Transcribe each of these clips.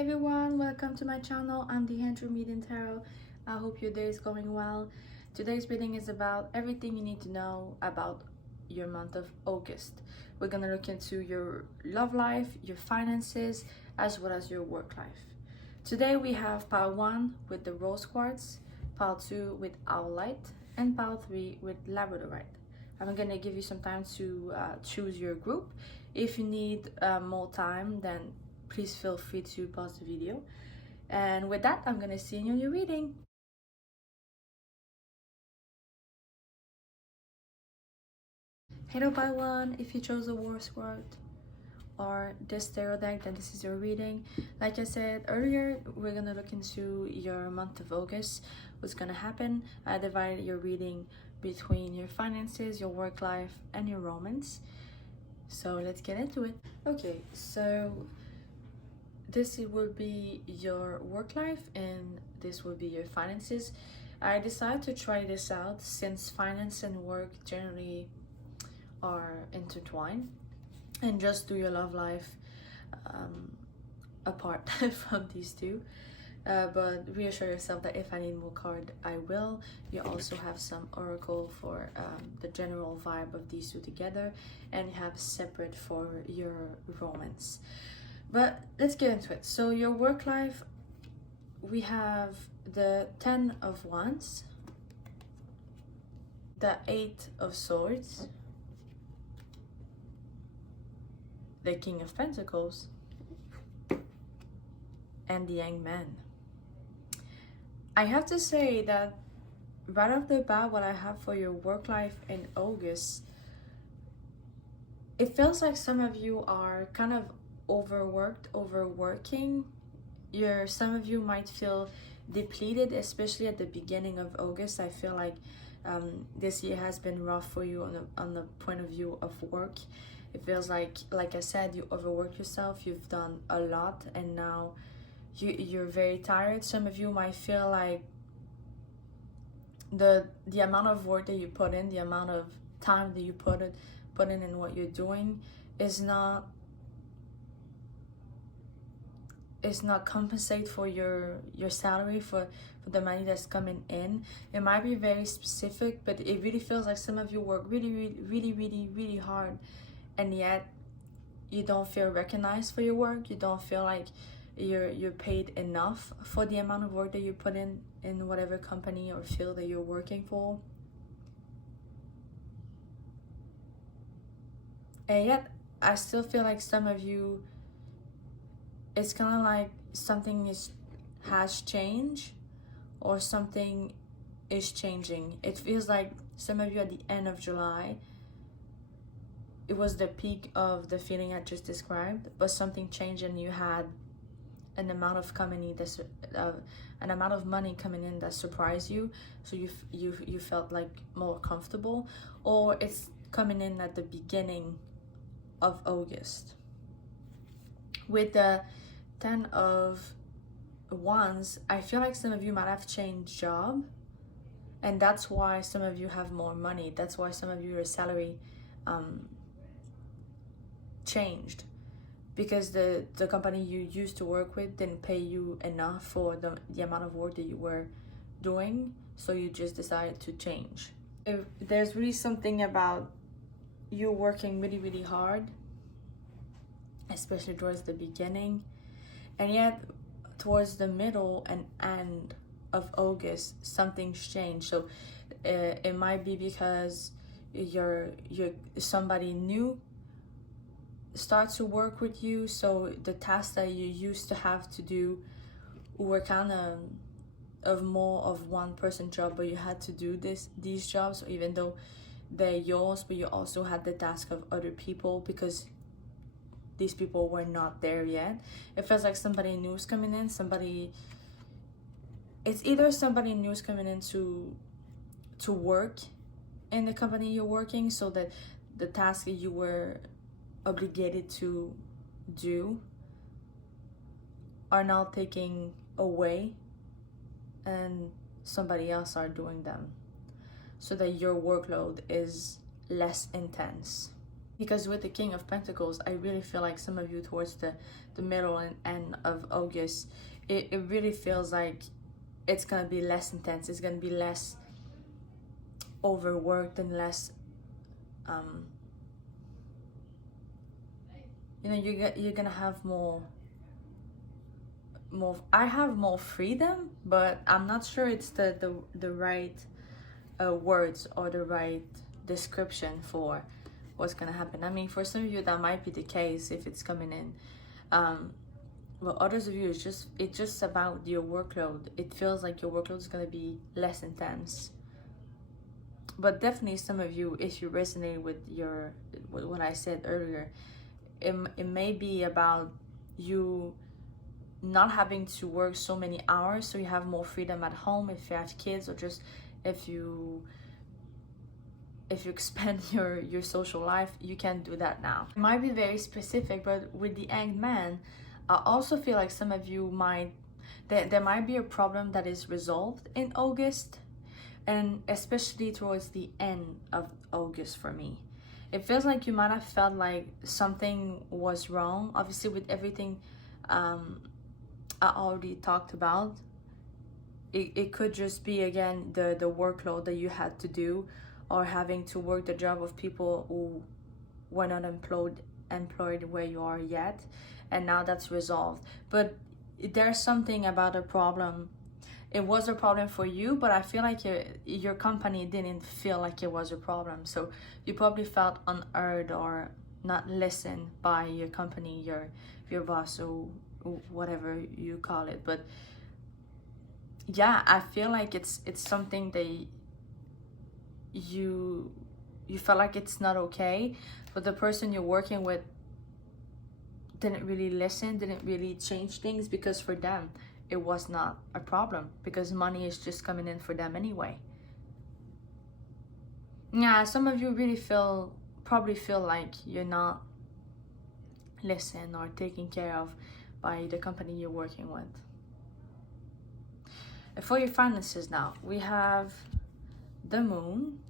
everyone, welcome to my channel. I'm the Andrew Meeting Tarot. I hope your day is going well. Today's reading is about everything you need to know about your month of August. We're gonna look into your love life, your finances, as well as your work life. Today we have pile 1 with the rose quartz, pile 2 with Howlite, and pile 3 with Labradorite. I'm gonna give you some time to choose your group. If you need more time, then please feel free to pause the video. And with that, I'm gonna see you in your reading. Hello pile 1, if you chose the war squad or this tarot deck, then this is your reading. Like I said earlier, we're gonna look into your month of August, what's gonna happen. I divided your reading between your finances, your work life, and your romance. So let's get into it. Okay, so this will be your work life and this will be your finances. I decided to try this out since finance and work generally are intertwined, and just do your love life apart from these two. But reassure yourself that if I need more card, I will. You also have some oracle for the general vibe of these two together, and you have separate for your romance. But let's get into it. So your work life, we have the 10 of Wands, the 8 of Swords, the King of Pentacles, and the Young Man. I have to say that right off the bat, what I have for your work life in August, it feels like some of you are kind of overworking. Some of you might feel depleted, especially at the beginning of August. I feel like this year has been rough for you on the point of view of work. It feels like I said, you overworked yourself, you've done a lot, and now you're very tired. Some of you might feel like the amount of work that you put in, the amount of time that you put in what you're doing is not compensate for your salary, for the money that's coming in. It might be very specific, but it really feels like some of you work really hard, and yet you don't feel recognized for your work. You don't feel like you're paid enough for the amount of work that you put in whatever company or field that you're working for. And yet I still feel like some of you, it's kind of like something has changed, or something is changing. It feels like some of you at the end of July, it was the peak of the feeling I just described, but something changed and you had an amount of money coming in that surprised you, so you felt like more comfortable, or it's coming in at the beginning of August. With the 10 of Wands, I feel like some of you might have changed job, and that's why some of you have more money. That's why some of your salary changed, because the company you used to work with didn't pay you enough for the amount of work that you were doing, so you just decided to change. If there's really something about you working really hard, especially towards the beginning, and yet towards the middle and end of August something's changed. So it might be because somebody new starts to work with you, so the tasks that you used to have to do were kind of more of one person job, but you had to do these jobs, even though they're yours, but you also had the task of other people because these people were not there yet. It feels like somebody new is coming in. It's either somebody new is coming in to work in the company you're working, so that the task that you were obligated to do are now taking away, and somebody else are doing them, so that your workload is less intense. Because with the King of Pentacles, I really feel like some of you towards the middle and end of August, it really feels like it's gonna be less intense. It's gonna be less overworked and less you know, you're gonna have more I have more freedom, but I'm not sure it's the right words or the right description for what's gonna happen. I mean, for some of you that might be the case if it's coming in. Well, others of you, it's just about your workload. It feels like your workload is gonna be less intense. But definitely some of you, if you resonate with what I said earlier, it may be about you not having to work so many hours, so you have more freedom at home if you have kids, or just if you expand your social life, you can do that now. It might be very specific, but with the Hanged Man, I also feel like some of you there might be a problem that is resolved in August, and especially towards the end of August for me. It feels like you might have felt like something was wrong, obviously with everything I already talked about. It could just be, again, the workload that you had to do, or having to work the job of people who were not employed where you are yet, and now that's resolved. But there's something about a problem. It was a problem for you, but I feel like your company didn't feel like it was a problem. So you probably felt unheard or not listened by your company, your boss, or whatever you call it. But yeah, I feel like it's something that you felt like it's not okay, but the person you're working with didn't really listen, didn't really change things, because for them it was not a problem, because money is just coming in for them anyway. Yeah, some of you really probably feel like you're not listened or taken care of by the company you're working with. And for your finances now, we have the Moon,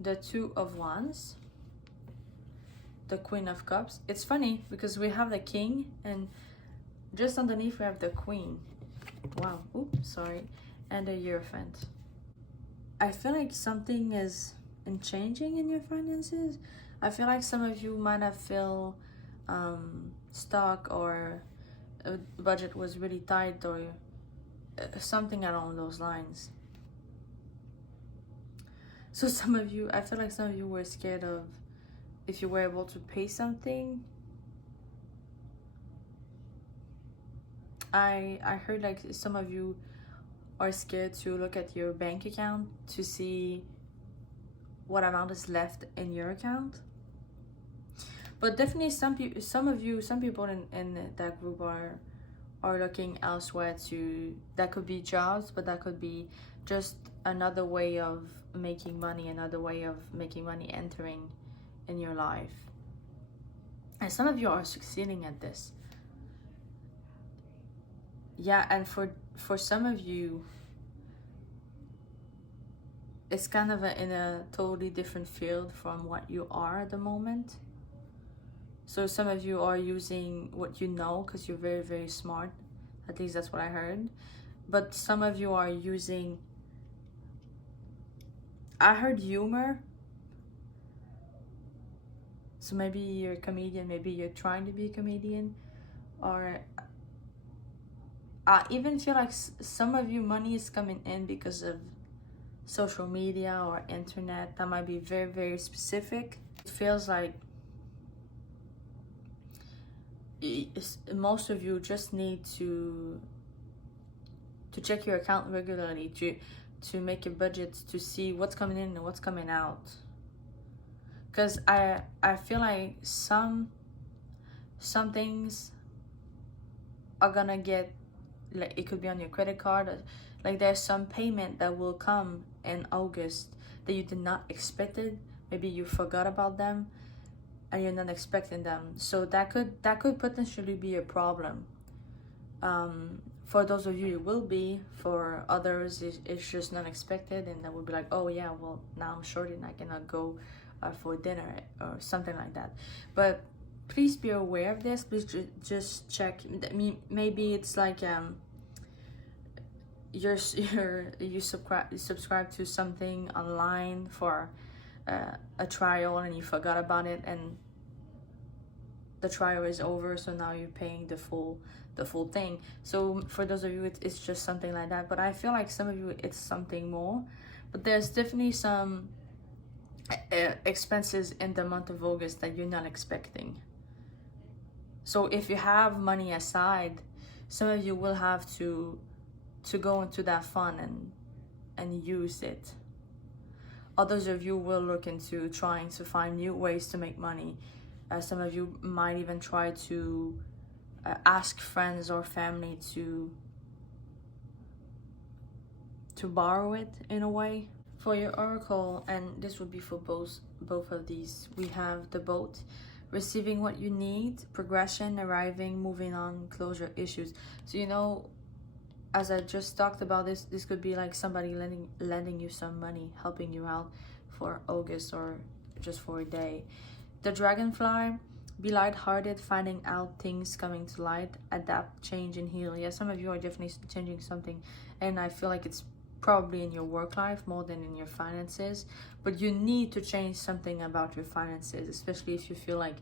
the Two of Wands, the Queen of Cups. It's funny because we have the King, and just underneath we have the Queen. Wow, oops, sorry. And the Hierophant. I feel like something is changing in your finances. I feel like some of you might have felt stuck, or a budget was really tight, or something along those lines. So some of you, I feel like some of you were scared of if you were able to pay something. I heard like some of you are scared to look at your bank account to see what amount is left in your account. But definitely some people in that group are looking elsewhere to, that could be jobs, but that could be just another way of making money, another way of making money entering in your life. And some of you are succeeding at this. Yeah, and for some of you, it's kind of in a totally different field from what you are at the moment. So some of you are using what you know because you're very, very smart. At least that's what I heard. But some of you are using, I heard humor. So maybe you're a comedian, maybe you're trying to be a comedian. Or I even feel like some of you, money is coming in because of social media or internet. That might be very, very specific. It feels like most of you just need to check your account regularly, to make your budgets, to see what's coming in and what's coming out. Because I feel like some things are gonna get, like, it could be on your credit card, like there's some payment that will come in August that you did not expect it. Maybe you forgot about them and you're not expecting them, so that could potentially be a problem For those of you, it will be. For others, it's just not expected, and that will be like, oh yeah, well, now I'm short and I cannot go for dinner or something like that. But please be aware of this. Please just check. Maybe it's like you subscribe to something online for a trial, and you forgot about it, and the trial is over, so now you're paying the full thing. So for those of you, it's just something like that. But I feel like some of you, it's something more. But there's definitely some expenses in the month of August that you're not expecting. So if you have money aside, some of you will have to go into that fund and use it. Others of you will look into trying to find new ways to make money. Some of you might even try to ask friends or family to borrow it in a way. For your oracle, and this would be for both of these, we have the boat, receiving what you need, progression, arriving, moving on, closure, issues. So you know, as I just talked about, this could be like somebody lending you some money, helping you out for August or just for a day. The dragonfly, be lighthearted, finding out things coming to light, adapt, change, and heal. Yeah, some of you are definitely changing something, and I feel like it's probably in your work life more than in your finances. But you need to change something about your finances, especially if you feel like,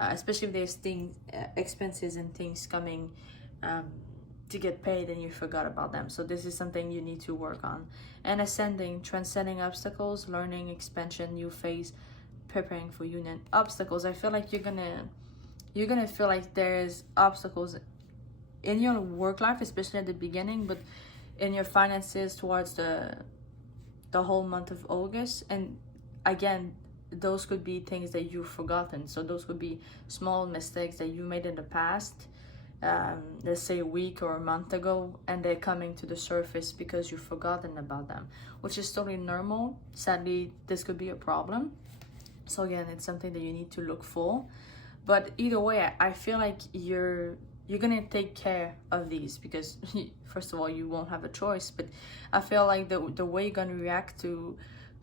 especially if there's expenses and things coming to get paid and you forgot about them. So this is something you need to work on. And ascending, transcending obstacles, learning, expansion, new phase, preparing for union. Obstacles, I feel like you're gonna feel like there's obstacles in your work life, especially at the beginning, but in your finances towards the whole month of August. And again, those could be things that you've forgotten. So those could be small mistakes that you made in the past, let's say a week or a month ago, and they're coming to the surface because you've forgotten about them, which is totally normal. Sadly, this could be a problem. So again, it's something that you need to look for. But either way, I feel like you're gonna take care of these, because first of all, you won't have a choice. But I feel like the way you're gonna react to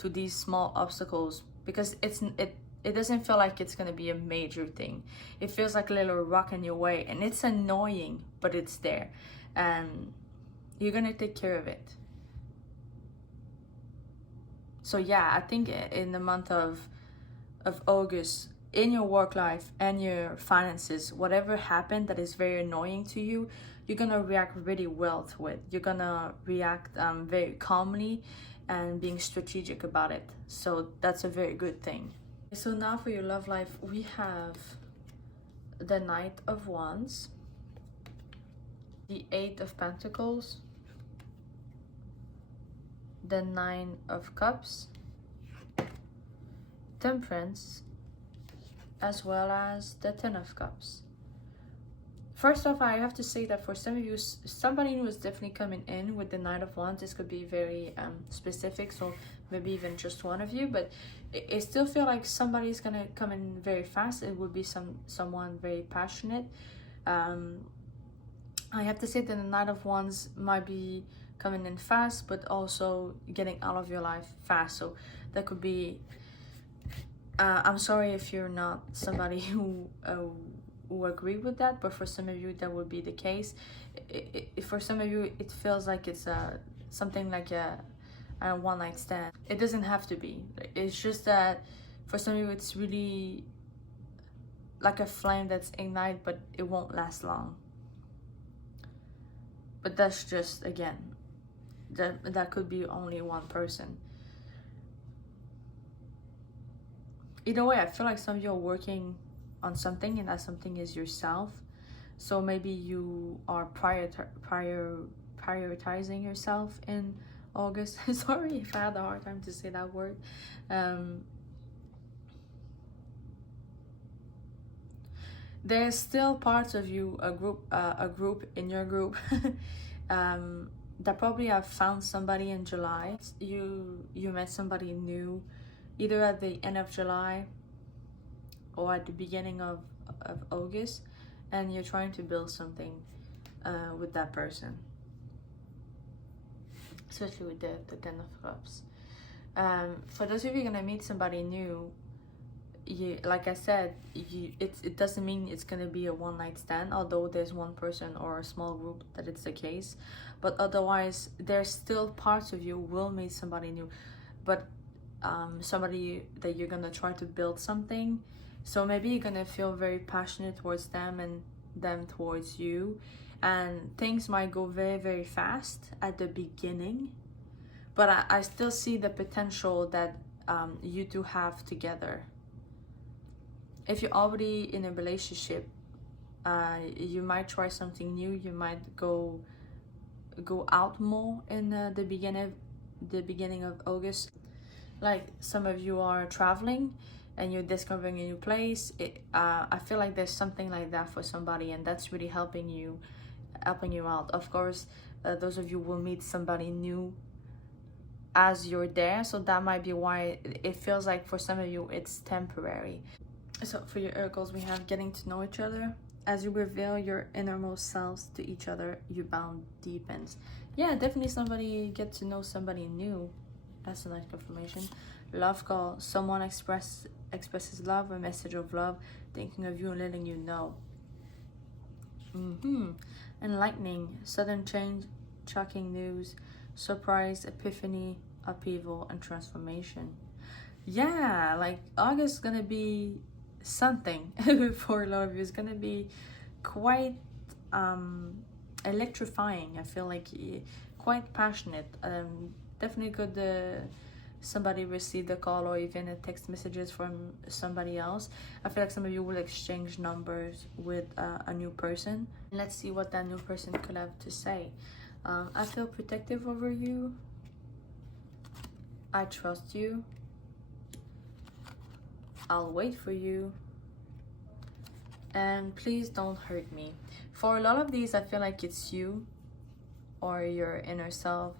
these small obstacles, because it doesn't feel like it's gonna be a major thing. It feels like a little rock in your way, and it's annoying, but it's there, and you're gonna take care of it. So yeah, I think in the month of August, in your work life and your finances, whatever happened that is very annoying to you, you're gonna react really well to it. You're gonna react very calmly and being strategic about it. So that's a very good thing. So now for your love life, we have the Knight of Wands, the Eight of Pentacles, the Nine of Cups, Temperance, as well as the Ten of Cups. First off, I have to say that for some of you, somebody who is definitely coming in with the Knight of Wands. This could be very specific, so maybe even just one of you, but it still feel like somebody's gonna come in very fast. It would be someone very passionate. I have to say that the Knight of Wands might be coming in fast, but also getting out of your life fast. So that could be, I'm sorry if you're not somebody who agree with that, but for some of you that would be the case. For some of you, it feels like it's something like a one night stand. It doesn't have to be. It's just that for some of you, it's really like a flame that's ignited, but it won't last long. But that's just, again, that could be only one person. Either way, I feel like some of you are working on something, and that something is yourself. So maybe you are prioritizing yourself in August. Sorry if I had a hard time to say that word. There's still parts of you, a group in your group that probably have found somebody in July. You met somebody new, either at the end of July or at the beginning of August, and you're trying to build something with that person, especially with the Ten of Cups. For those of you gonna meet somebody new, like I said, it doesn't mean it's gonna be a one-night stand, although there's one person or a small group that it's the case. But otherwise, there's still parts of you will meet somebody new, but somebody that you're gonna try to build something. So maybe you're gonna feel very passionate towards them and them towards you, and things might go very, very fast at the beginning, but I still see the potential that you two have together. If you're already in a relationship, you might try something new. You might go out more in the beginning of August. Like some of you are traveling and you're discovering a new place. I feel like there's something like that for somebody, and that's really helping you out. Of course, those of you will meet somebody new as you're there, so that might be why it feels like for some of you it's temporary. So for your oracles, we have getting to know each other. As you reveal your innermost selves to each other, your bond deepens. Yeah, definitely somebody get to know somebody new. That's a nice confirmation. Love call. Someone expresses love, a message of love, thinking of you and letting you know. Enlightening. Sudden change, shocking news, surprise, epiphany, upheaval, and transformation. Yeah, like August is gonna be something for a lot of you. It's gonna be quite electrifying. I feel like quite passionate. Definitely could somebody receive a call or even a text messages from somebody else. I feel like some of you will exchange numbers with a new person. Let's see what that new person could have to say. I feel protective over you. I trust you. I'll wait for you. And please don't hurt me. For a lot of these, I feel like it's you or your inner self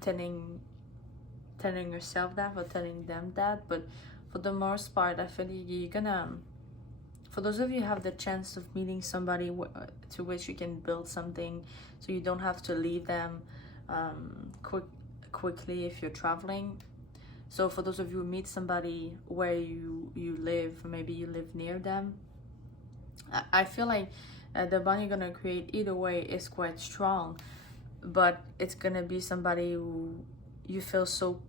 telling yourself that or telling them that. But for the most part, I feel like you're gonna, for those of you who have the chance of meeting somebody to which you can build something, so you don't have to leave them quickly if you're traveling. So for those of you who meet somebody where you live, maybe you live near them, I feel like the bond you're gonna create either way is quite strong, but it's gonna be somebody who you feel so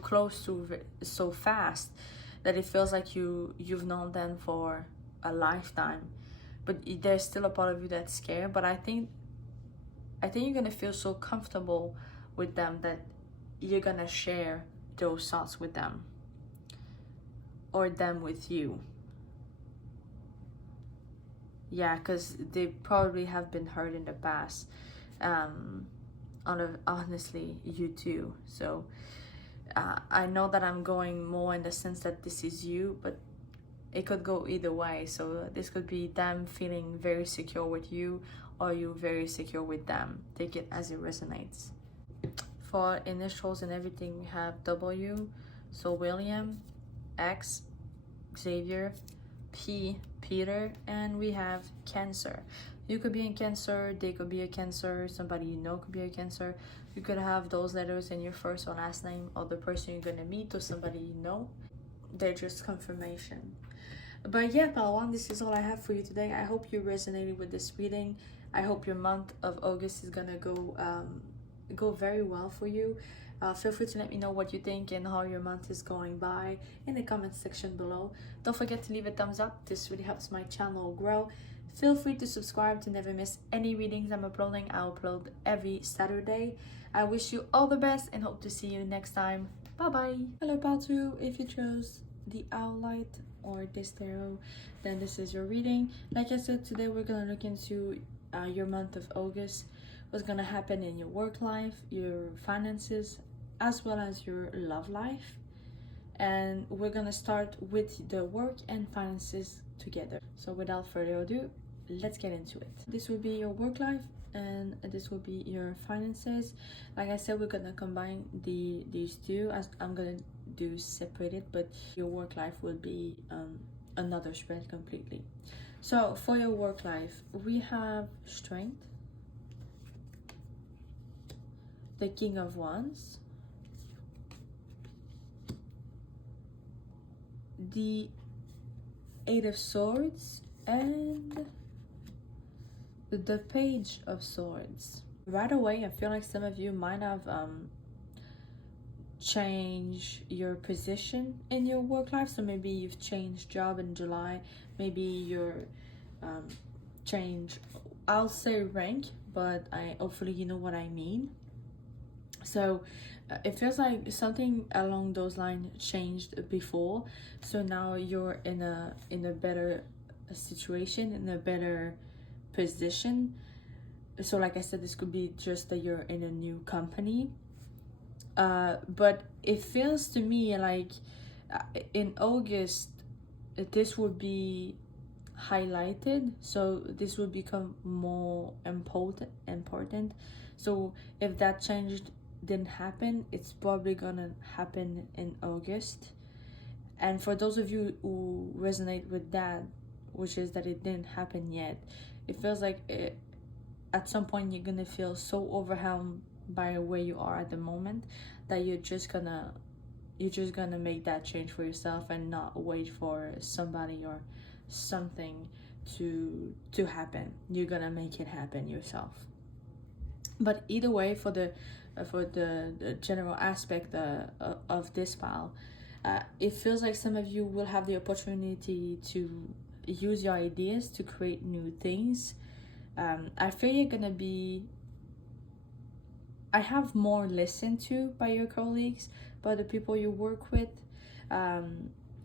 close to so fast that it feels like you've known them for a lifetime. But there's still a part of you that's scared. But I think you're gonna feel so comfortable with them that you're gonna share those thoughts with them, or them with you. Yeah, because they probably have been hurt in the past. Honestly, you too. So I know that I'm going more in the sense that this is you, but it could go either way. So this could be them feeling very secure with you, or you very secure with them. Take it as it resonates. For initials and everything, we have W, so William, X, Xavier, P, Peter, and we have Cancer. You could be in Cancer, they could be a Cancer, somebody you know could be a Cancer. You could have those letters in your first or last name, or the person you're gonna meet, or somebody you know. They're just confirmation. But yeah, Palawan, this is all I have for you today. I hope you resonated with this reading. I hope your month of August is gonna go very well for you. Feel free to let me know what you think and how your month is going by in the comment section below. Don't forget to leave a thumbs up. This really helps my channel grow. Feel free to subscribe to never miss any readings I'm uploading. I upload every Saturday. I wish you all the best and hope to see you next time. Bye bye. Hello, Patu. If you chose the Howlite or this tarot, then this is your reading. Like I said, today we're gonna look into your month of August. What's gonna happen in your work life, your finances, as well as your love life. And we're gonna start with the work and finances together. So without further ado, let's get into it. This will be your work life and this will be your finances. Like I said, we're gonna combine these two, as I'm gonna do separated, but your work life will be another spread completely. So for your work life, we have strength, the King of Wands, the Eight of Swords, and the Page of Swords. Right away, I feel like some of you might have changed your position in your work life. So maybe you've changed job in July. Maybe you're changed, I'll say rank, but hopefully you know what I mean. So it feels like something along those lines changed before. So now you're in a better situation, in a better position. So like I said, this could be just that you're in a new company. But it feels to me like in August, this would be highlighted. So this will become more important. So if that change didn't happen, it's probably gonna happen in August. And for those of you who resonate with that, which is that it didn't happen yet, it feels like at some point you're gonna feel so overwhelmed by where you are at the moment that you're just gonna make that change for yourself and not wait for somebody or something to happen. You're gonna make it happen yourself. But either way, for the general aspect of this pile, it feels like some of you will have the opportunity to use your ideas to create new things. I feel you're gonna be, I have more listened to by your colleagues, by the people you work with.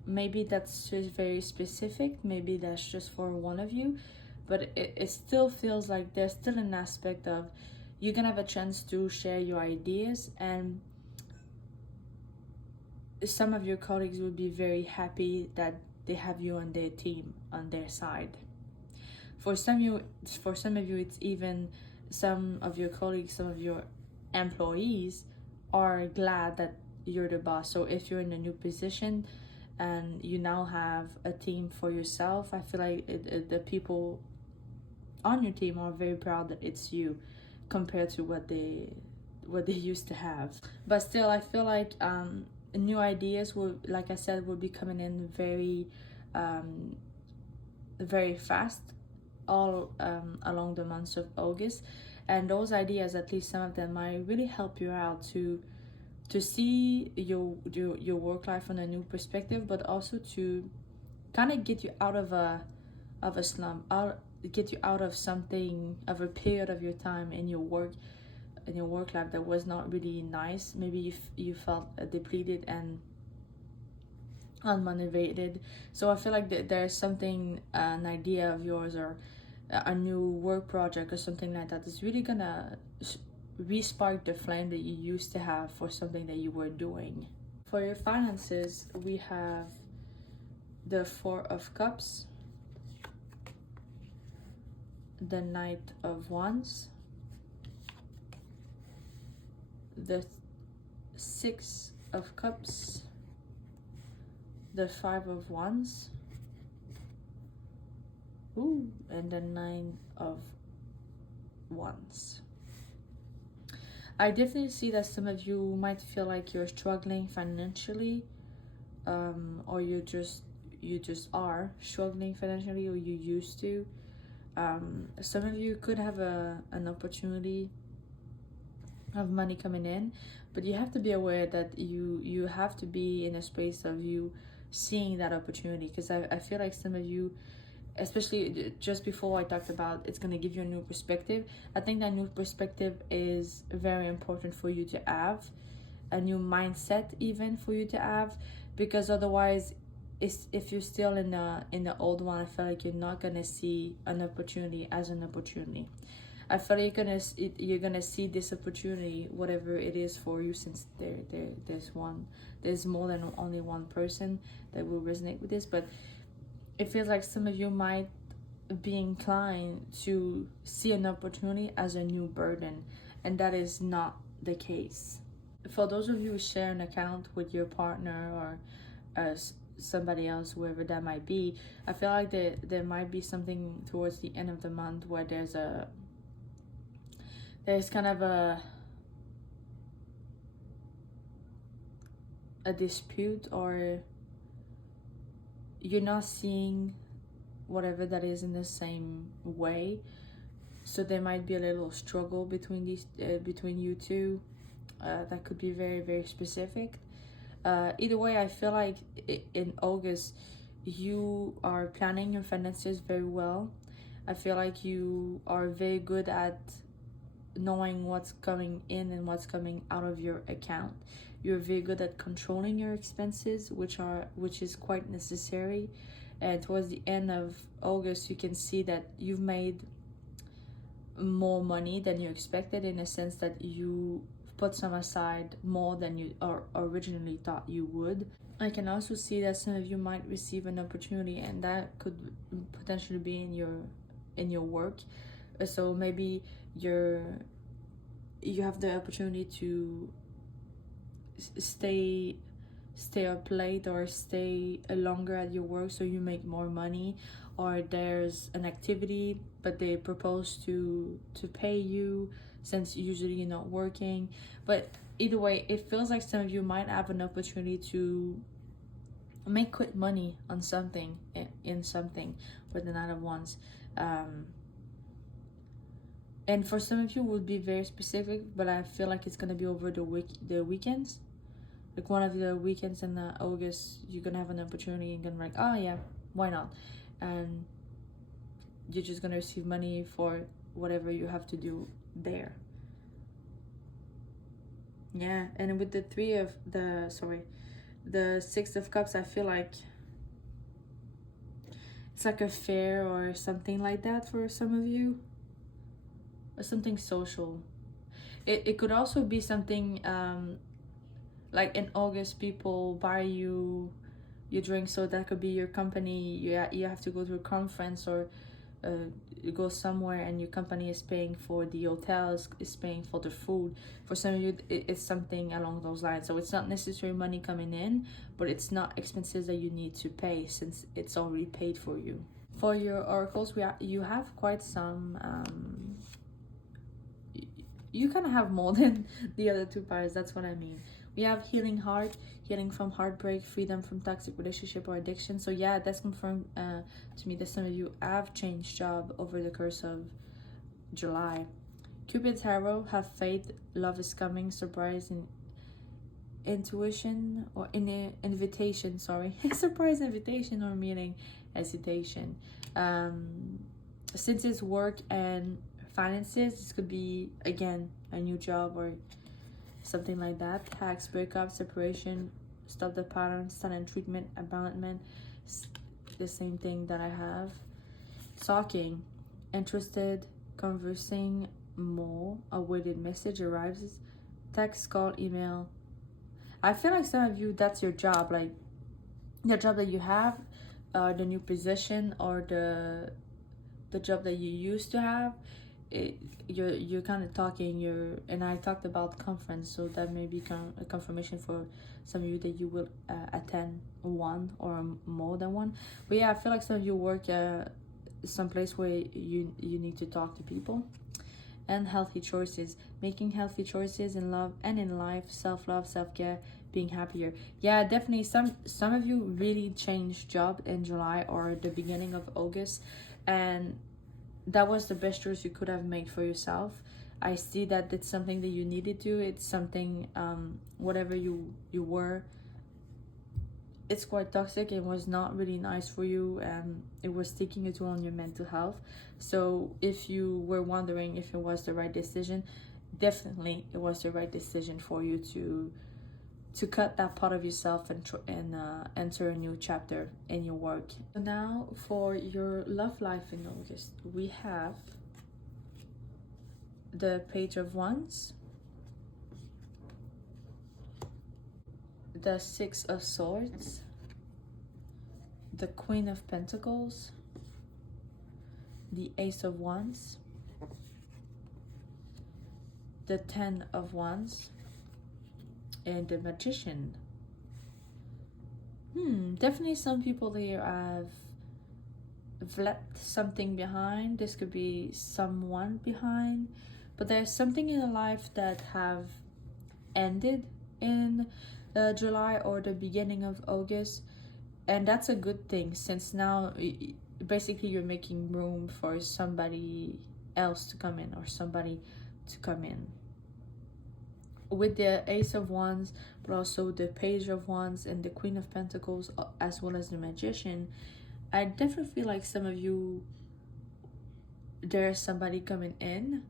Maybe that's just very specific, maybe that's just for one of you, but it still feels like there's still an aspect of you're gonna have a chance to share your ideas, and some of your colleagues will be very happy that they have you on their team, on their side. For some of you, it's even some of your colleagues, some of your employees are glad that you're the boss. So if you're in a new position and you now have a team for yourself, I feel like the people on your team are very proud that it's you compared to what they used to have. But still, I feel like new ideas will, like I said, will be coming in very fast all along the months of August. And those ideas, at least some of them, might really help you out to see your work life from a new perspective, but also to kind of get you out of a slump, get you out of something, of a period of your time in your work life that was not really nice. Maybe you felt depleted and unmotivated. So I feel like there's something, an idea of yours or a new work project or something like that is really gonna re-spark the flame that you used to have for something that you were doing. For your finances, we have the Four of Cups, the Knight of Wands, the Six of Cups, the Five of Wands, and the Nine of Wands. I definitely see that some of you might feel like you're struggling financially, or you just are struggling financially, or you used to. Some of you could have an opportunity of money coming in, but you have to be aware that you have to be in a space of you seeing that opportunity, because I feel like some of you, especially just before I talked about it's going to give you a new perspective, I think that new perspective is very important for you to have, a new mindset even for you to have, because otherwise if you're still in the old one, I feel like you're not going to see an opportunity as an opportunity. I feel like you're gonna see this opportunity, whatever it is for you, since there's more than only one person that will resonate with this, but it feels like some of you might be inclined to see an opportunity as a new burden, and that is not the case. For those of you who share an account with your partner or somebody else, whoever that might be, I feel like there might be something towards the end of the month where there's kind of a dispute, or you're not seeing whatever that is in the same way. So there might be a little struggle between between you two. That could be very, very specific. Either way, I feel like in August you are planning your finances very well. I feel like you are very good at knowing what's coming in and what's coming out of your account. You're very good at controlling your expenses, which is quite necessary. And towards the end of August, you can see that you've made more money than you expected, in a sense that you put some aside more than you originally thought you would. I can also see that some of you might receive an opportunity, and that could potentially be in your work. So maybe you have the opportunity to stay up late or stay longer at your work, so you make more money, or there's an activity but they propose to pay you since usually you're not working. But either way, it feels like some of you might have an opportunity to make quick money on something, in something, with the Knight of Wands. And for some of you, would be very specific, but I feel like it's gonna be over the weekends. Like one of the weekends in August, you're gonna have an opportunity and gonna be like, oh yeah, why not? And you're just gonna receive money for whatever you have to do there. Yeah, and with the the Six of Cups, I feel like it's like a fair or something like that for some of you, or something social. It could also be something like in August, people buy you your drink, so that could be your company. You have to go to a conference, or you go somewhere and your company is paying for the hotels, is paying for the food. For some of you, it's something along those lines. So it's not necessarily money coming in, but it's not expenses that you need to pay, since it's already paid for you. For your oracles, you have quite some you kind of have more than the other two parts. That's what I mean. We have healing heart, healing from heartbreak, freedom from toxic relationship or addiction. So yeah, that's confirmed to me that some of you have changed job over the course of July. Cupid's arrow, have faith, love is coming, surprise and intuition, or invitation, sorry. Surprise, invitation, or meeting, hesitation. Since it's work and finances, this could be again a new job or something like that. Tax, breakup, separation, stop the pattern, silent treatment, abandonment, the same thing that I have. Talking, interested, conversing more, awaited message arrives, text, call, email. I feel like some of you, that's your job, like the job that you have, the new position, or the job that you used to have. You're kind of talking, and I talked about conference, so that may be a confirmation for some of you that you will attend one or more than one. But yeah, I feel like some of you work someplace where you need to talk to people. And healthy choices, making healthy choices in love and in life, self-love, self-care, being happier. Yeah, definitely some of you really changed job in July or the beginning of August, and that was the best choice you could have made for yourself. I see that it's something that you needed to. It's something, whatever you were, it's quite toxic. It was not really nice for you, and it was taking a toll on your mental health. So if you were wondering if it was the right decision, definitely it was the right decision for you to cut that part of yourself and enter a new chapter in your work. So now for your love life in August, we have the Page of Wands, the Six of Swords, the Queen of Pentacles, the Ace of Wands, the Ten of Wands, and the Magician. Definitely some people here have left something behind. This could be someone behind, but there's something in your life that have ended in July or the beginning of August. And that's a good thing, since now basically you're making room for somebody else to come in, or somebody to come in. With the Ace of Wands, but also the Page of Wands and the Queen of Pentacles, as well as the Magician, I definitely feel like some of you, there's somebody coming in.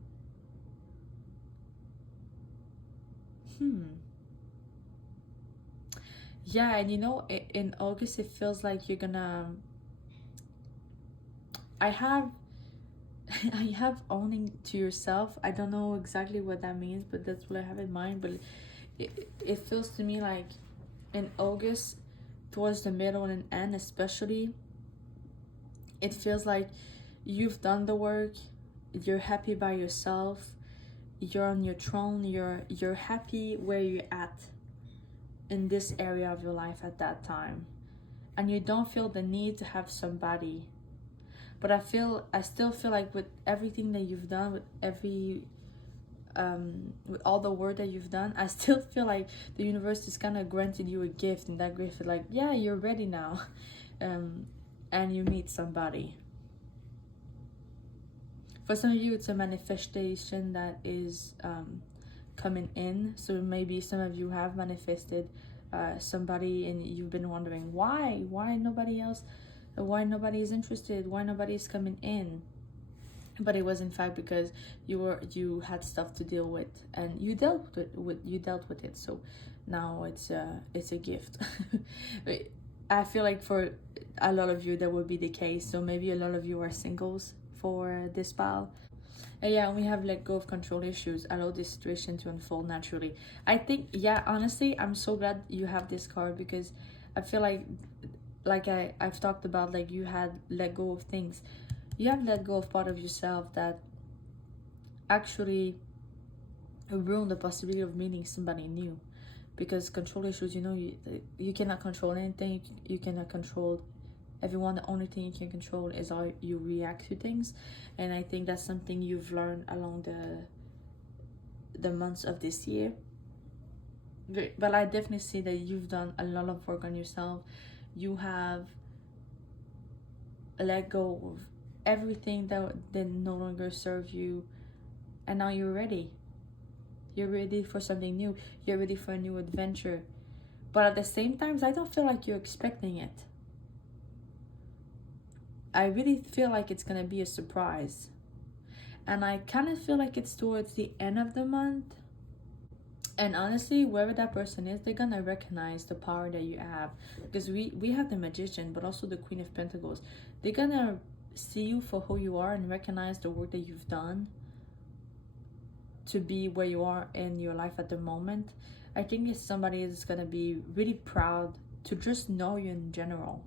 Yeah, and you know, in August it feels like you're gonna, I have I have owning to yourself. I don't know exactly what that means, but that's what I have in mind. But it feels to me like in August, towards the middle and end especially, it feels like you've done the work, you're happy by yourself, you're on your throne, you're happy where you're at in this area of your life at that time. And you don't feel the need to have somebody. But I still feel like with everything that you've done, with all the work that you've done, I still feel like the universe is kind of granted you a gift, and that gift is like, yeah, you're ready now. And you meet somebody. For some of you, it's a manifestation that is coming in. So maybe some of you have manifested somebody, and you've been wondering why nobody else, why nobody is interested, why nobody is coming in. But it was in fact because you had stuff to deal with, and you dealt with it. So now it's a gift. I feel like for a lot of you that would be the case. So maybe a lot of you are singles for this pile. And yeah, we have let go of control issues. Allow this situation to unfold naturally. I think, yeah, honestly, I'm so glad you have this card, because I feel like I've talked about, like, you had let go of things. You have let go of part of yourself that actually ruined the possibility of meeting somebody new. Because control issues, you know, you cannot control anything. You cannot control everyone. The only thing you can control is how you react to things. And I think that's something you've learned along the months of this year. But I definitely see that you've done a lot of work on yourself. You have let go of everything that no longer serve you, and now you're ready. You're ready for something new. You're ready for a new adventure. But at the same time, I don't feel like you're expecting it. I really feel like it's gonna be a surprise. And I kind of feel like it's towards the end of the month. And honestly, whoever that person is, they're gonna recognize the power that you have. Because we have the Magician, but also the Queen of Pentacles. They're gonna see you for who you are and recognize the work that you've done to be where you are in your life at the moment. I think it's somebody is gonna be really proud to just know you in general.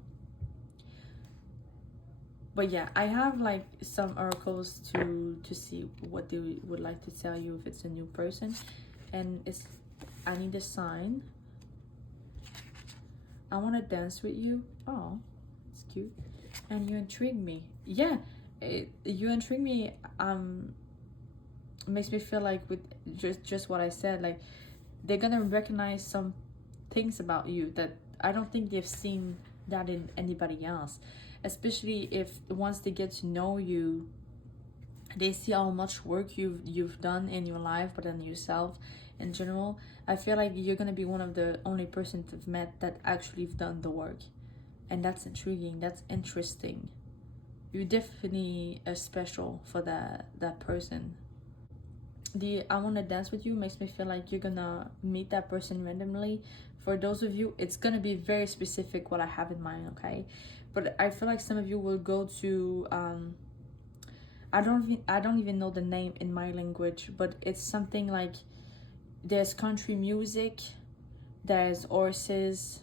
But yeah, I have like some oracles to see what they would like to tell you if it's a new person. And I need a sign. I want to dance with you. Oh, it's cute. And you intrigue me. Yeah, you intrigue me. Makes me feel like with just what I said, like they're gonna recognize some things about you that I don't think they've seen that in anybody else. Especially if once they get to know you, they see how much work you've done in your life, but in yourself in general. I feel like you're gonna be one of the only persons I've met that actually have done the work, and that's intriguing. That's interesting. You definitely are special for that person. The I want to dance with you makes me feel like you're gonna meet that person randomly. For those of you, it's gonna be very specific what I have in mind, okay? But I feel like some of you will go to I don't even know the name in my language, but it's something like there's country music, there's horses.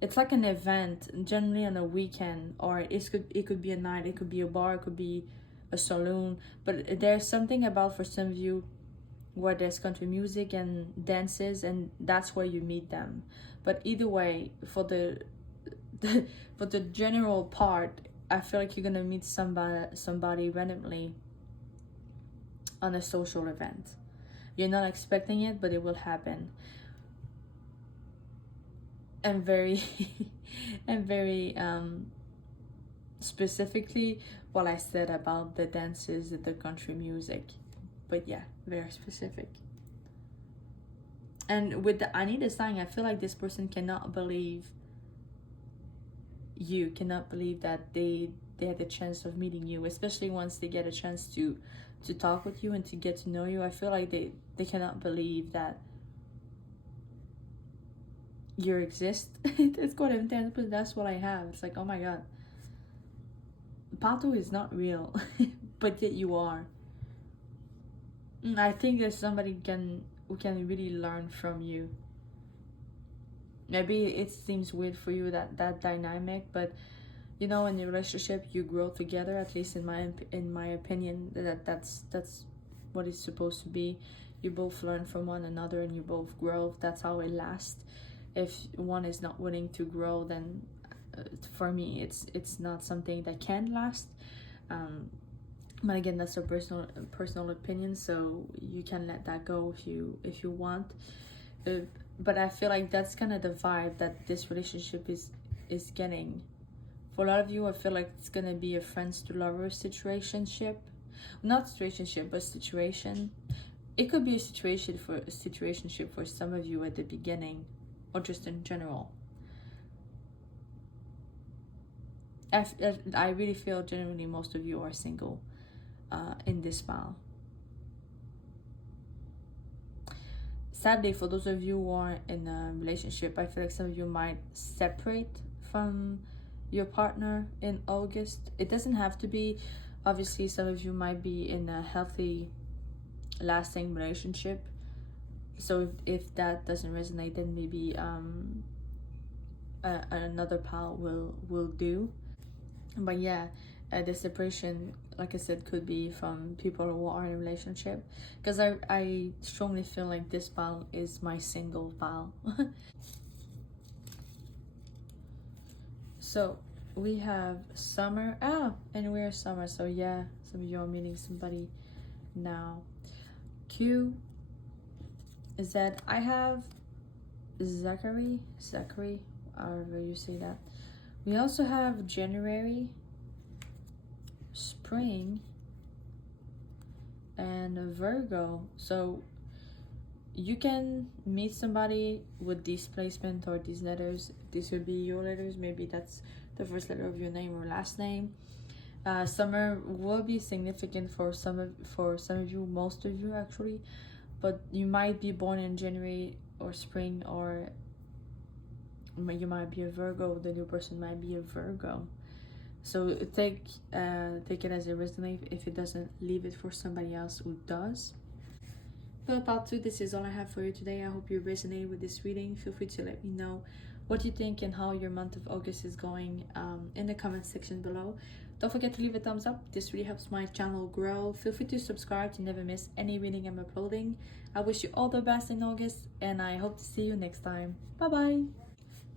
It's like an event, generally on a weekend, or it could be a night, it could be a bar, it could be a saloon. But there's something about, for some of you, where there's country music and dances, and that's where you meet them. But either way, for for the general part, I feel like you're gonna meet somebody randomly on a social event. You're not expecting it, but it will happen. and very and very specifically what I said about the dances, the country music. But yeah, very specific. And with the I need a sign, I feel like this person cannot believe that they had the chance of meeting you, especially once they get a chance to talk with you and to get to know you. I feel like they cannot believe that you exist. It's quite intense, but that's what I have. It's like, oh my god, Pato is not real, but yet you are. I think there's somebody who can really learn from you. Maybe it seems weird for you, that dynamic, but you know, in a relationship you grow together. At least in my opinion, that's what it's supposed to be. You both learn from one another and you both grow. That's how it lasts. If one is not willing to grow, then for me it's not something that can last. But again, that's a personal opinion, so you can let that go if you want. But I feel like that's kind of the vibe that this relationship is getting. For a lot of you, I feel like it's gonna be a friends to lovers situationship. Not situationship, but situation. It could be a situationship for some of you at the beginning, or just in general. I really feel genuinely most of you are single in this file. Sadly, for those of you who are in a relationship, I feel like some of you might separate from your partner in August. It doesn't have to be. Obviously, some of you might be in a healthy, lasting relationship. So if that doesn't resonate, then maybe another pal will do. But yeah, the separation, like I said, could be from people who are in a relationship, because I strongly feel like this pal is my single pal. So we have summer, and we're summer, so yeah, some of you are meeting somebody now. Q is that I have Zachary, however you say that. We also have January, spring, and Virgo. So you can meet somebody with these placement or these letters. This would be your letters. Maybe that's the first letter of your name or last name. Summer will be significant for some of you, most of you actually, but you might be born in January or spring, or you might be a Virgo. The new person might be a Virgo. So take it as it resonates. If it doesn't, leave it for somebody else who does. Well, part 2, this is all I have for you today. I hope you resonate with this reading. Feel free to let me know what you think and how your month of August is going in the comment section below. Don't forget to leave a thumbs up. This really helps my channel grow. Feel free to subscribe to never miss any reading I'm uploading. I wish you all the best in August, and I hope to see you next time. Bye bye.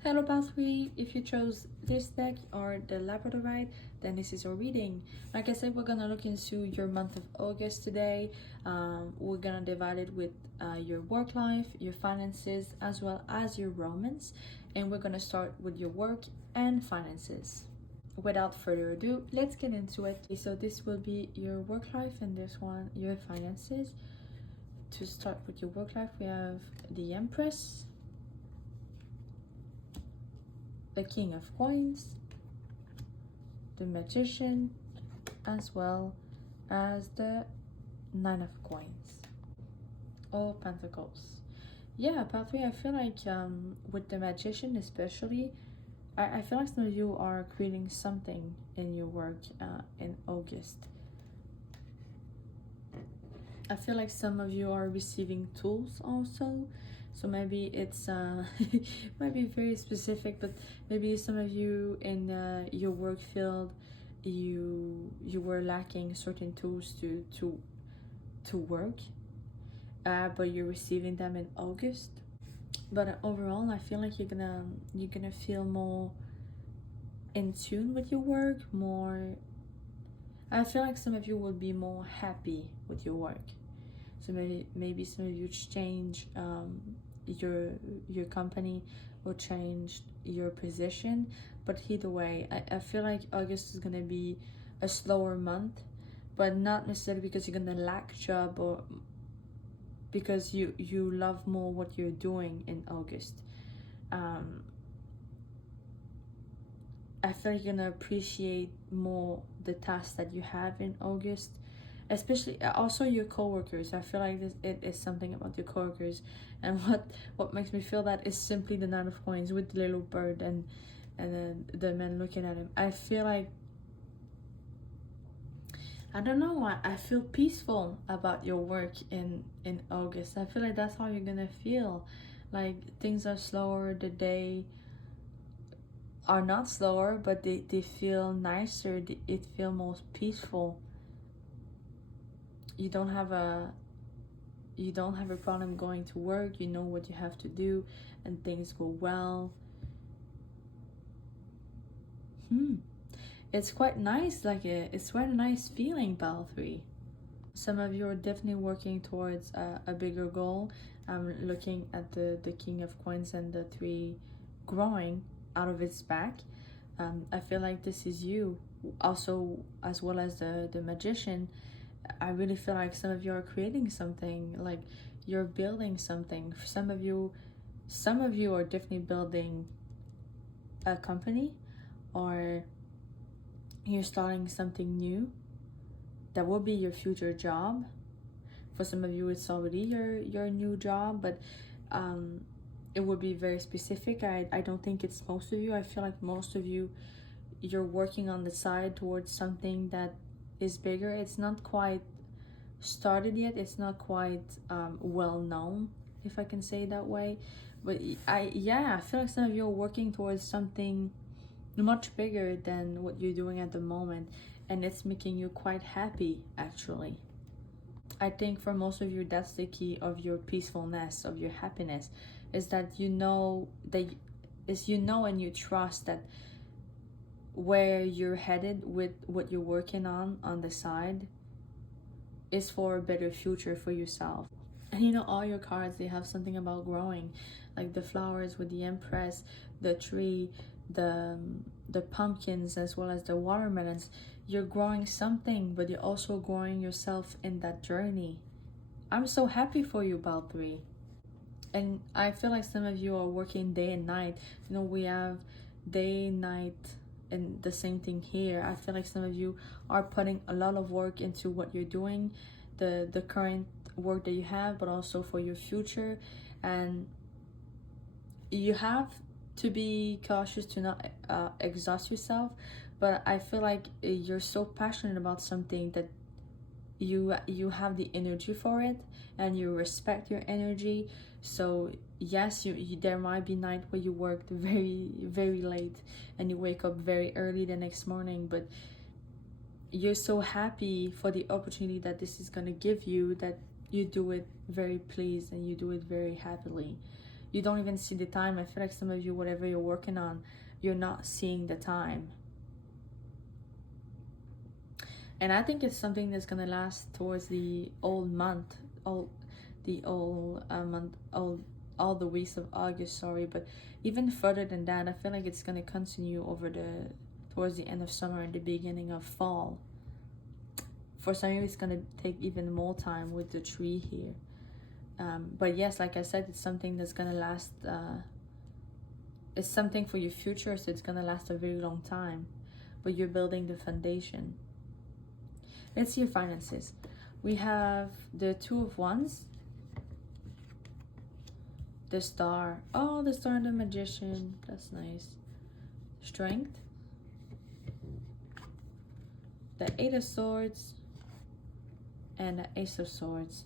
Hello pile 3, if you chose this deck or the Labradorite, then this is your reading. Like I said, we're gonna look into your month of August today. We're gonna divide it with your work life, your finances, as well as your romance. And we're gonna start with your work and finances. Without further ado, let's get into it. So this will be your work life, and this one your finances. To start with your work life, we have the Empress, the King of Coins, the Magician, as well as the Nine of Coins. All Pentacles. Yeah, part 3, I feel like with the Magician especially, I feel like some of you are creating something in your work in August. I feel like some of you are receiving tools also. So maybe it's might be very specific, but maybe some of you in your work field, you were lacking certain tools to work, but you're receiving them in August. But overall, I feel like you're gonna feel more in tune with your work. I feel like some of you will be more happy with your work. So maybe some of you change your company, or change your position. But either way, I feel like August is gonna be a slower month, but not necessarily because you're gonna lack job, or because you love more what you're doing in August. I feel like you're gonna appreciate more the tasks that you have in August, especially also your coworkers. I feel like it is something about your coworkers, and what makes me feel that is simply the Nine of Coins with the little bird and then the man looking at him. I feel like, I don't know why, I feel peaceful about your work in August. I feel like that's how you're gonna feel. Like things are slower, the day are not slower, but they feel nicer. It feel most peaceful. You don't have a problem going to work. You know what you have to do, and things go well. It's quite nice. It's quite a nice feeling, Bell 3. Some of you are definitely working towards a bigger goal. I'm looking at the King of Coins and the 3 growing out of its back. I feel like this is you. Also, as well as the Magician, I really feel like some of you are creating something, like you're building something. For some of you are definitely building a company, or you're starting something new that will be your future job. For some of you, it's already your new job, but it would be very specific. I don't think it's most of you. I feel like most of you, you're working on the side towards something that is bigger. It's not quite started yet. It's not quite well known, if I can say it that way. But I feel like some of you are working towards something much bigger than what you're doing at the moment, and it's making you quite happy, actually. I think for most of you, that's the key of your peacefulness, of your happiness, is that you know and you trust that where you're headed with what you're working on the side is for a better future for yourself. And you know, all your cards, they have something about growing, like the flowers with the Empress, the tree, the pumpkins, as well as the watermelons. You're growing something, but you're also growing yourself in that journey. I'm so happy for you, Bal 3. And I feel like some of you are working day and night. You know, we have day, night, and the same thing here. I feel like some of you are putting a lot of work into what you're doing, the current work that you have, but also for your future. And you have to be cautious to not exhaust yourself, but I feel like you're so passionate about something that you have the energy for it, and you respect your energy. So yes, you there might be night where you worked very, very late and you wake up very early the next morning, but you're so happy for the opportunity that this is gonna give you, that you do it very pleased and you do it very happily. You don't even see the time. I feel like some of you, whatever you're working on, you're not seeing the time. And I think it's something that's gonna last towards the old month, all the weeks of August, sorry, but even further than that. I feel like it's gonna continue over towards the end of summer and the beginning of fall. For some of you, it's gonna take even more time with the tree here. But yes, like I said, it's something that's gonna last. It's something for your future, so it's gonna last a very long time. But you're building the foundation. Let's see your finances. We have the Two of Wands, the Star. Oh, the Star and the Magician. That's nice. Strength, the Eight of Swords, and the Ace of Swords.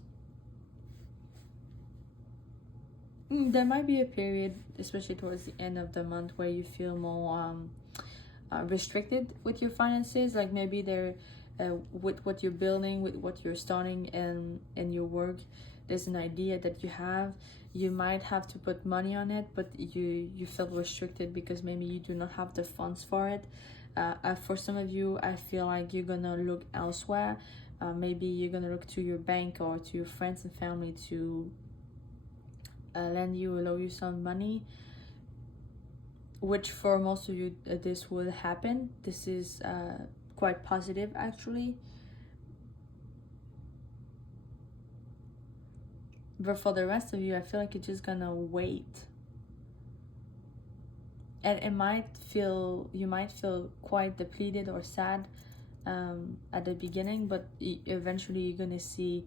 There might be a period, especially towards the end of the month, where you feel more restricted with your finances. Like maybe they're with what you're building, with what you're starting in your work, there's an idea that you have. You might have to put money on it, but you feel restricted because maybe you do not have the funds for it. For some of you, I feel like you're gonna look elsewhere. Maybe you're gonna look to your bank or to your friends and family to lend you or loan you some money. which for most of you this will happen. This is quite positive actually. But for the rest of you, I feel like you're just gonna wait. And you might feel quite depleted or sad at the beginning, but eventually you're gonna see,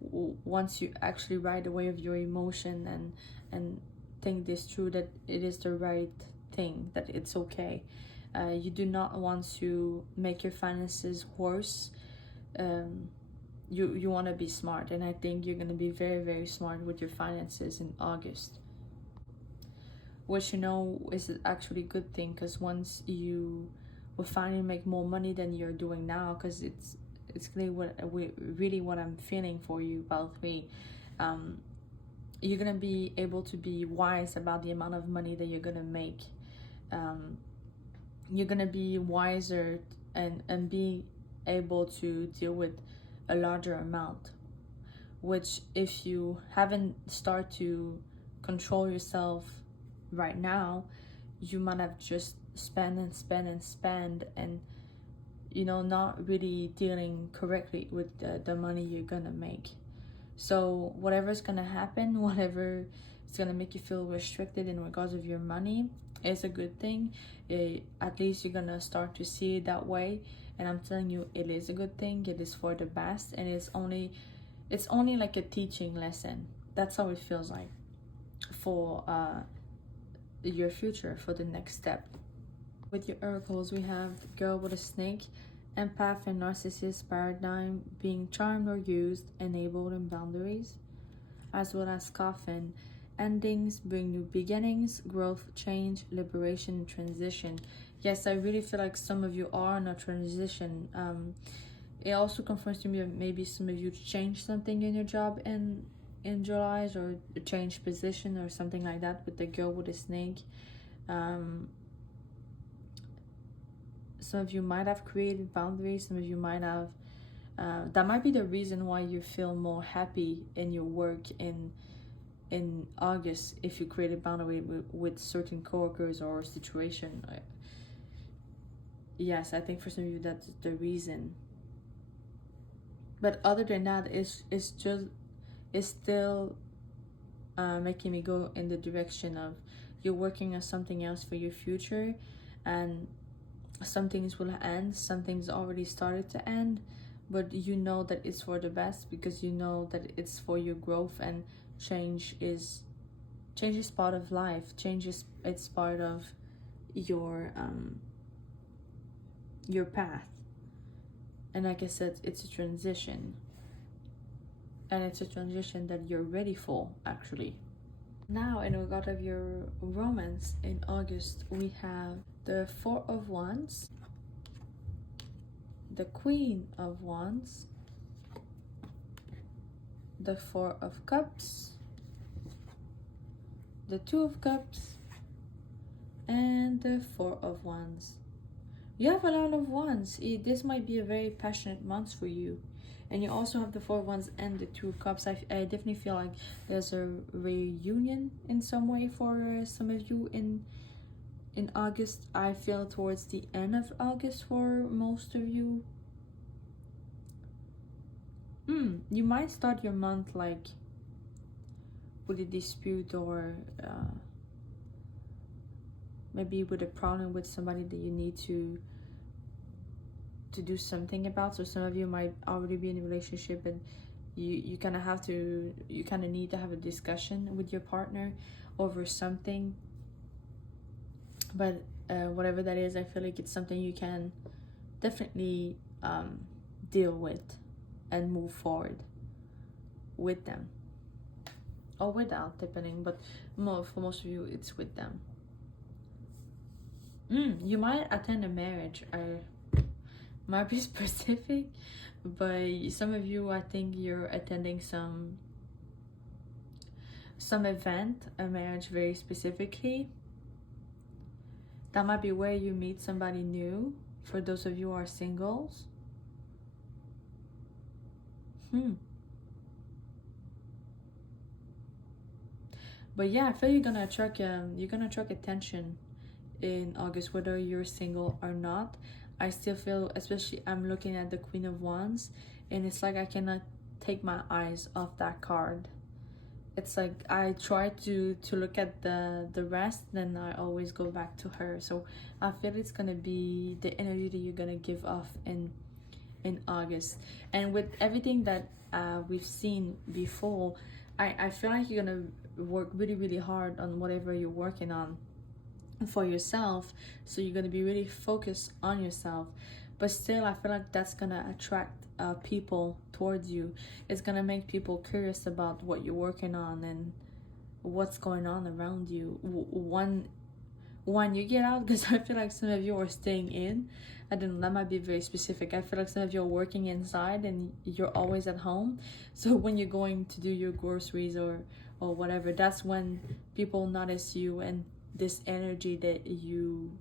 once you actually ride the wave of your emotion and think this through, that it is the right thing, that it's okay. You do not want to make your finances worse. You want to be smart, and I think you're going to be very, very smart with your finances in August, which is actually a good thing, because once you will finally make more money than you're doing now, because it's really what I'm feeling for you, about me. You're gonna be able to be wise about the amount of money that you're gonna make. You're gonna be wiser and be able to deal with a larger amount, which if you haven't started to control yourself right now, you might have just spend and spend and spend, and not really dealing correctly with the money you're gonna make. So whatever's gonna happen, whatever is gonna make you feel restricted in regards of your money, is a good thing. At least you're gonna start to see it that way, and I'm telling you, it is a good thing. It is for the best, and it's only like a teaching lesson. That's how it feels like for your future, for the next step. With your oracles, we have the Girl with a Snake, Empath and Narcissist Paradigm, Being Charmed or Used, Enabled, and Boundaries, as well as Coffin, Endings bring new beginnings, growth, change, liberation, transition. Yes, I really feel like some of you are in a transition. It also confirms to me that maybe some of you changed something in your job in July, or change position or something like that, with the Girl with a Snake. Some of you might have created boundaries. Some of you might have that might be the reason why you feel more happy in your work in August, if you create a boundary with certain coworkers or situation. Yes, I think for some of you that's the reason. But other than that, it's still making me go in the direction of you're working on something else for your future, and some things will end, some things already started to end, but you know that it's for the best, because you know that it's for your growth, and change is part of life. It's part of your path. And like I said, it's a transition, and it's a transition that you're ready for, actually. Now, in regard of your romance in August, we have the Four of Wands, the Queen of Wands, the Four of Cups, the Two of Cups, and the Four of Wands. You have a lot of wands. This might be a very passionate month for you. And you also have the Four of Wands and the Two of Cups. I definitely feel like there's a reunion in some way for some of you in August. I feel towards the end of August for most of you. You might start your month like with a dispute, or maybe with a problem with somebody that you need to do something about. So some of you might already be in a relationship, and you kind of need to have a discussion with your partner over something. But whatever that is, I feel like it's something you can definitely deal with and move forward with them, or without, depending, but for most of you it's with them. You might attend a marriage. I might be specific, but some of you, I think you're attending some event, a marriage very specifically. That might be where you meet somebody new, for those of you who are singles. But yeah, I feel you're gonna attract attention in August, whether you're single or not. I still feel, especially I'm looking at the Queen of Wands, and it's like I cannot take my eyes off that card. It's like I try to look at the rest, then I always go back to her. So I feel it's gonna be the energy that you're gonna give off in August. And with everything that we've seen before, I feel like you're gonna work really hard on whatever you're working on for yourself. So you're gonna be really focused on yourself, but still I feel like that's gonna attract people towards you. It's gonna make people curious about what you're working on and what's going on around you. When you get out, because I feel like some of you are staying in. I don't know, that might be very specific. I feel like some of you are working inside and you're always at home. So when you're going to do your groceries or whatever, that's when people notice you and this energy that you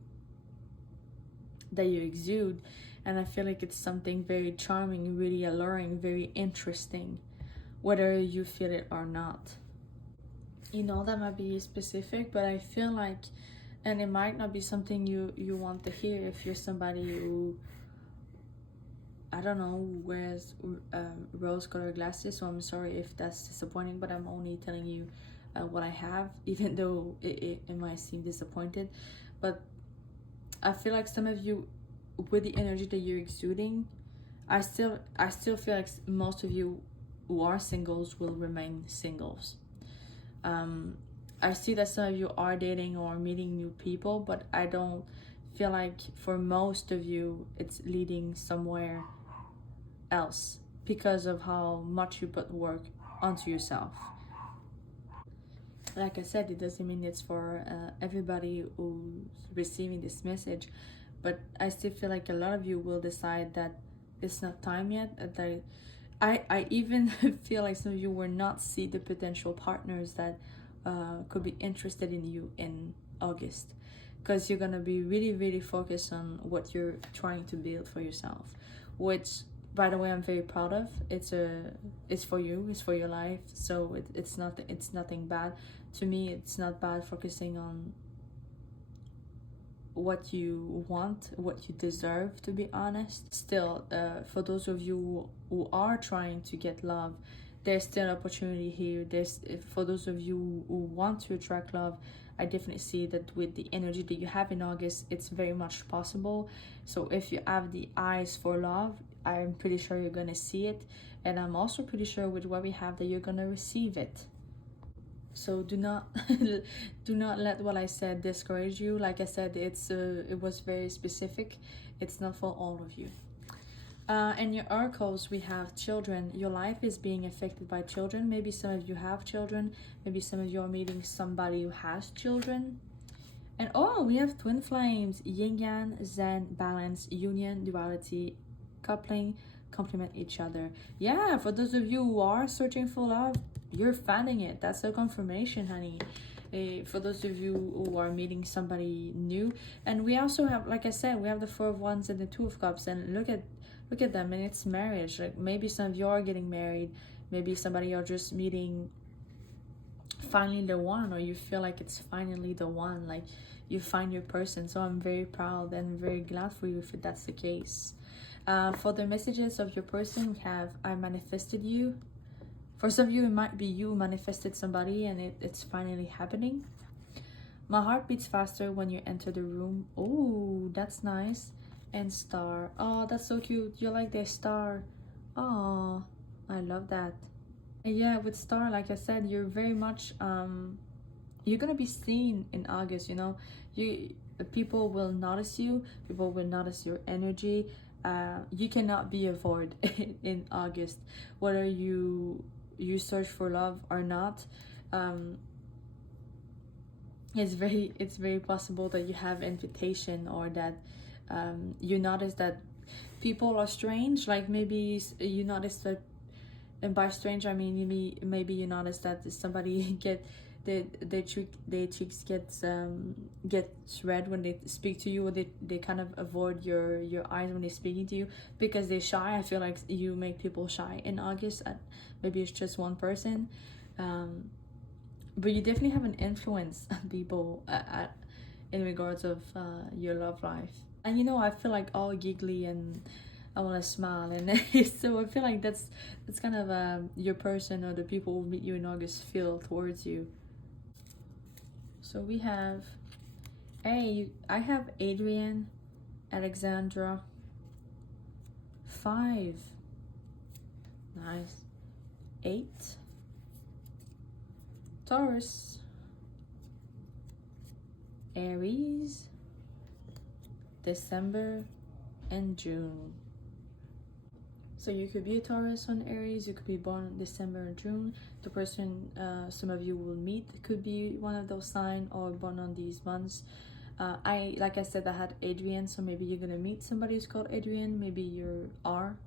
exude. And I feel like it's something very charming, really alluring, very interesting, whether you feel it or not. You know, that might be specific, but I feel like, and it might not be something you want to hear if you're somebody who, I don't know, wears rose-colored glasses. So I'm sorry if that's disappointing, but I'm only telling you what I have, even though it might seem disappointed. But I feel like some of you, with the energy that you're exuding, I still feel like most of you who are singles will remain singles. I see that some of you are dating or meeting new people, but I don't feel like for most of you it's leading somewhere else because of how much you put work onto yourself. Like I said, it doesn't mean it's for everybody who's receiving this message, but I still feel like a lot of you will decide that it's not time yet. That I even feel like some of you will not see the potential partners that could be interested in you in August, because you're gonna be really focused on what you're trying to build for yourself, which, by the way, I'm very proud of. It's for you, it's for your life. So it's nothing bad. To me, it's not bad focusing on what you want, what you deserve, to be honest. Still, for those of you who are trying to get love, there's still opportunity here. For those of you who want to attract love, I definitely see that with the energy that you have in August, it's very much possible. So if you have the eyes for love, I'm pretty sure you're gonna see it, and I'm also pretty sure with what we have that you're gonna receive it. So do not let what I said discourage you. Like I said, it was very specific. It's not for all of you. And your oracles, we have children. Your life is being affected by children. Maybe some of you have children. Maybe some of you are meeting somebody who has children. And oh, we have twin flames: yin yang, zen, balance, union, duality, coupling, complement each other. Yeah, for those of you who are searching for love, you're finding it. That's a confirmation, honey. For those of you who are meeting somebody new. And we also have, like I said, we have the Four of Wands and the Two of Cups, and look at them, and it's marriage. Like maybe some of you are getting married, maybe somebody you're just meeting finally the one, or you feel like it's finally the one, like you find your person. So I'm very proud and very glad for you if that's the case. For the messages of your person, we have I manifested you. For some of you, it might be you manifested somebody and it's finally happening. My heart beats faster when you enter the room. Oh, that's nice. And star. Oh, that's so cute. You're like the star. Oh, I love that. And yeah, with star, like I said, you're very much you're gonna be seen in August. You know, people will notice you. People will notice your energy. You cannot be avoided in August, whether you search for love or not. It's very possible that you have invitation, or that you notice that people are strange. Like maybe you notice that, and by strange I mean maybe you notice that somebody their cheeks gets red when they speak to you, or they kind of avoid your eyes when they're speaking to you because they're shy. I feel like you make people shy in August. Maybe it's just one person, but you definitely have an influence on people in regards of your love life. And you know, I feel like all giggly and I want to smile, and so I feel like that's kind of your person or the people who meet you in August feel towards you. So we have, hey, I have Adrian, Alexandra, 5, nice, 8, Taurus, Aries, December, and June. So you could be a Taurus on Aries, you could be born in December and June. The person some of you will meet could be one of those signs or born on these months. Like I said, I had Adrian, so maybe you're gonna meet somebody who's called Adrian. Maybe you are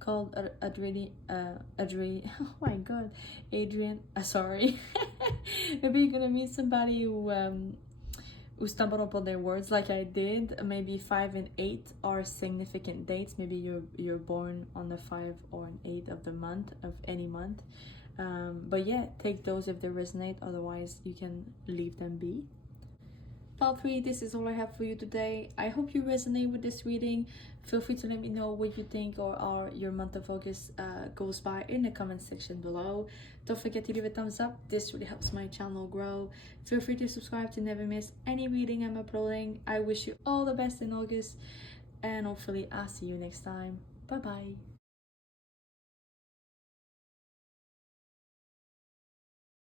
called Adrian. Oh my god, Adrian. Sorry. Maybe you're gonna meet somebody who stumbled upon their words like I did. Maybe 5 and 8 are significant dates. Maybe you're born on the 5 or an 8 of the month, of any month. But yeah, take those if they resonate, otherwise you can leave them be. Pile 3, this is all I have for you today. I hope you resonate with this reading. Feel free to let me know what you think or your month of August goes by in the comment section below. Don't forget to leave a thumbs up. This really helps my channel grow. Feel free to subscribe to never miss any reading I'm uploading. I wish you all the best in August, and hopefully I'll see you next time. Bye bye.